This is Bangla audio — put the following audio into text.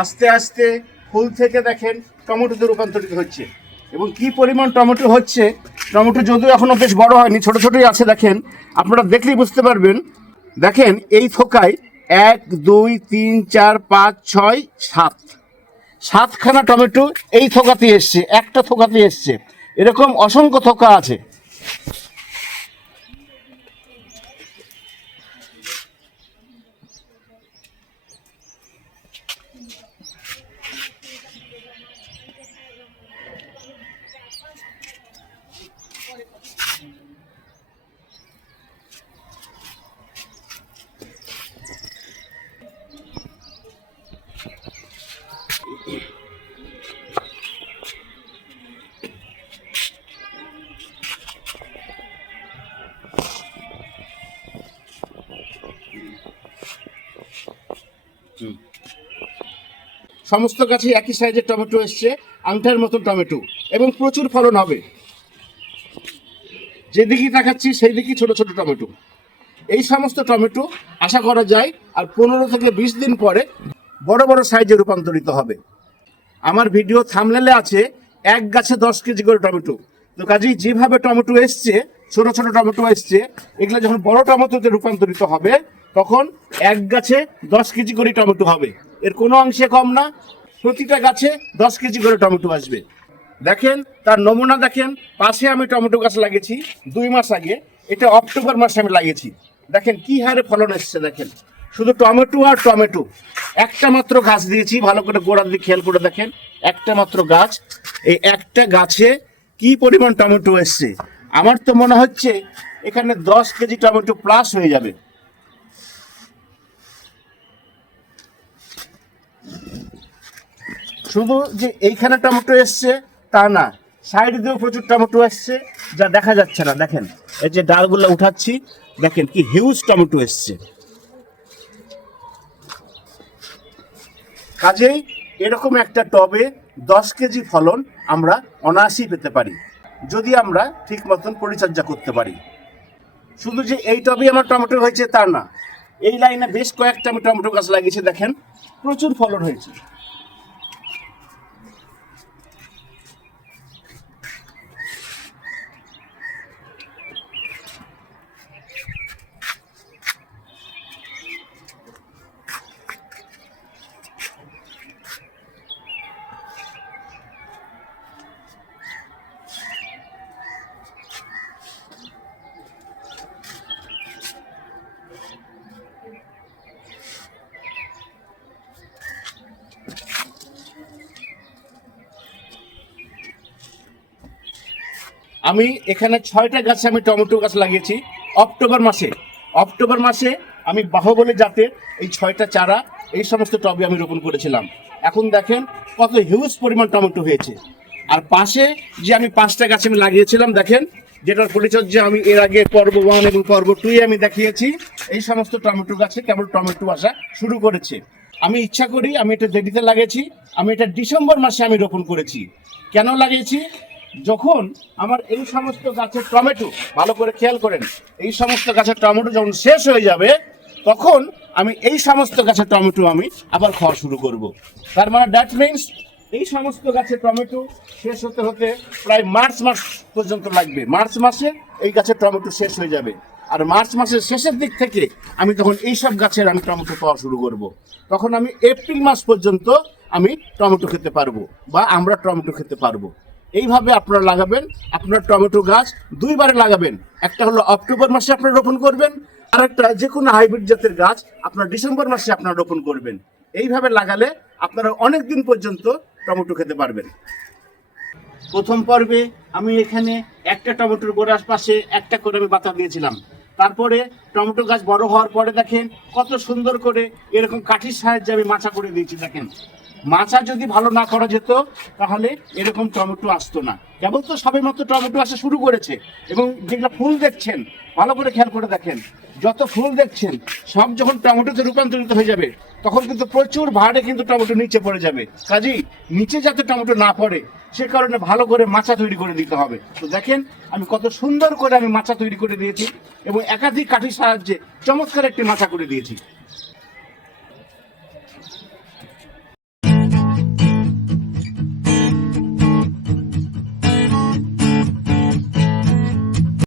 আস্তে আস্তে ফুল থেকে দেখেন টমেটোতে রূপান্তরিত হচ্ছে। এবং কি পরিমাণ টমেটো হচ্ছে, টমেটো যদিও এখনও বেশ বড় হয়নি, ছোট ছোটই আছে, দেখেন। আপনারা দেখলেই বুঝতে পারবেন। দেখেন, এই থোকায় এক, দুই, তিন, চার, পাঁচ, ছয়, সাত। সাতখানা টমেটো এই থোকাতে এসছে, একটা থোকাতে এসছে। এরকম অসংখ্য থোকা আছে। সমস্ত গাছে একই সাইজের টমেটো এসছে আংটার মতন টমেটো, এবং প্রচুর ফলন হবে। যেদিকেই দেখাচ্ছি সেই দিকেই ছোট ছোট টমেটো। এই সমস্ত টমেটো আশা করা যায় আর পনেরো থেকে বিশ দিন পরে বড় বড় সাইজে রূপান্তরিত হবে। আমার ভিডিও থামলেলে আছে এক গাছে দশ কেজি করে টমেটো। তো কাজেই যেভাবে টমেটো এসছে, ছোট ছোট টমেটো এসছে, এগুলো যখন বড় টমেটোতে রূপান্তরিত হবে, তখন এক গাছে দশ কেজি করে টমেটো হবে। এর কোনো অংশে কম না। প্রতিটা গাছে দশ কেজি করে টমেটো আসবে। দেখেন, তার নমুনা দেখেন। পাশে আমি টমেটো গাছ লাগিয়েছি দুই মাস আগে। এটা অক্টোবর মাসে আমি লাগিয়েছি। দেখেন, কি হারে ফলন এসছে দেখেন। শুধু টমেটো আর টমেটো। একটা মাত্র গাছ দিয়েছি, ভালো করে গোড়ার দিকে খেয়াল করে দেখেন। একটা মাত্র গাছ। এই একটা গাছে কি পরিমাণ টমেটো এসছে? আমার তো মনে হচ্ছে এখানে দশ কেজি টমেটো প্লাস হয়ে যাবে। শুধু যে এইখানে টমেটো এসছে, তা না। সাইড দিয়েও প্রচুর টমেটো এসছে, যা দেখা যাচ্ছে না, দেখেন। এই যে ডালগুলো উঠাচ্ছি, দেখেন কি হিউজ টমেটো এসছে। কাজেই এরকম একটা টবে দশ কেজি ফলন আমরা অনায়াসেই পেতে পারি, যদি আমরা ঠিক মতন পরিচর্যা করতে পারি। শুধু যে এই টবেই আমার টমেটো হয়েছে তা না, এই লাইনে বেশ কয়েকটা আমি টমেটো গাছ লাগিয়েছি, দেখেন। প্রচুর ফলন হয়েছে। আমি এখানে ছয়টা গাছে আমি টমেটো গাছ লাগিয়েছি। অক্টোবর মাসে অক্টোবর মাসে আমি বাহুবলী জাতের এই ছয়টা চারা, এই সমস্ত টবে আমি রোপণ করেছিলাম। এখন দেখেন কত হিউজ পরিমাণ টমেটো হয়েছে। আর পাশে যে আমি পাঁচটা গাছ আমি লাগিয়েছিলাম, দেখেন যেটার পরিচর্যা আমি এর আগে পর্ব ওয়ান এবং পর্ব টুয়ে আমি দেখিয়েছি, এই সমস্ত টমেটো গাছে কেবল টমেটো আসা শুরু করেছে। আমি ইচ্ছা করি আমি এটা দেরিতে লাগিয়েছি, আমি এটা ডিসেম্বর মাসে আমি রোপণ করেছি। কেন লাগিয়েছি? যখন আমার এই সমস্ত গাছের টমেটো, ভালো করে খেয়াল করেন, এই সমস্ত গাছের টমেটো যখন শেষ হয়ে যাবে, তখন আমি এই সমস্ত গাছের টমেটো আমি আবার খাওয়া শুরু করব। তার মানে দ্যাট মিনস এই সমস্ত গাছের টমেটো শেষ হতে হতে প্রায় মার্চ মাস পর্যন্ত লাগবে। মার্চ মাসে এই গাছের টমেটো শেষ হয়ে যাবে। আর মার্চ মাসের শেষের দিক থেকে আমি তখন এই সব গাছের আমি টমেটো পাওয়া শুরু করব। তখন আমি এপ্রিল মাস পর্যন্ত আমি টমেটো খেতে পারব বা আমরা টমেটো খেতে পারব। এইভাবে আপনারা লাগাবেন, আপনার টমেটো গাছ দুইবারে লাগাবেন। একটা হলো অক্টোবর মাসে আপনারা রোপণ করবেন আর একটা যে কোনো হাইব্রিড জাতের গাছ আপনার ডিসেম্বর মাসে আপনারা রোপণ করবেন। এইভাবে লাগালে আপনারা অনেক দিন পর্যন্ত টমেটো খেতে পারবেন। প্রথম পর্বে আমি এখানে একটা টমেটোর গোড়ার পাশে একটা করে আমি বাতা দিয়েছিলাম। তারপরে টমেটো গাছ বড় হওয়ার পরে দেখেন কত সুন্দর করে এরকম কাঠির সাহায্যে আমি মাছা করে দিয়েছি, দেখেন। মাচা যদি ভালো না করা যেত, তাহলে এরকম টমেটো আসতো না। কেবল তো সবে মাত্র টমেটো আসা শুরু করেছে। এবং যেগুলো ফুল দেখছেন, ভালো করে খেয়াল করে দেখেন। যত ফুল দেখছেন, সব যখন টমেটোতে রূপান্তরিত হয়ে যাবে, তখন কিন্তু প্রচুর ভাড়ে কিন্তু টমেটো নিচে পড়ে যাবে। কাজেই নিচে যাতে টমেটো না পড়ে, সে কারণে ভালো করে মাচা তৈরি করে দিতে হবে। তো দেখেন, আমি কত সুন্দর করে আমি মাচা তৈরি করে দিয়েছি এবং একাধিক কাঠির সাহায্যে চমৎকার একটি মাচা করে দিয়েছি।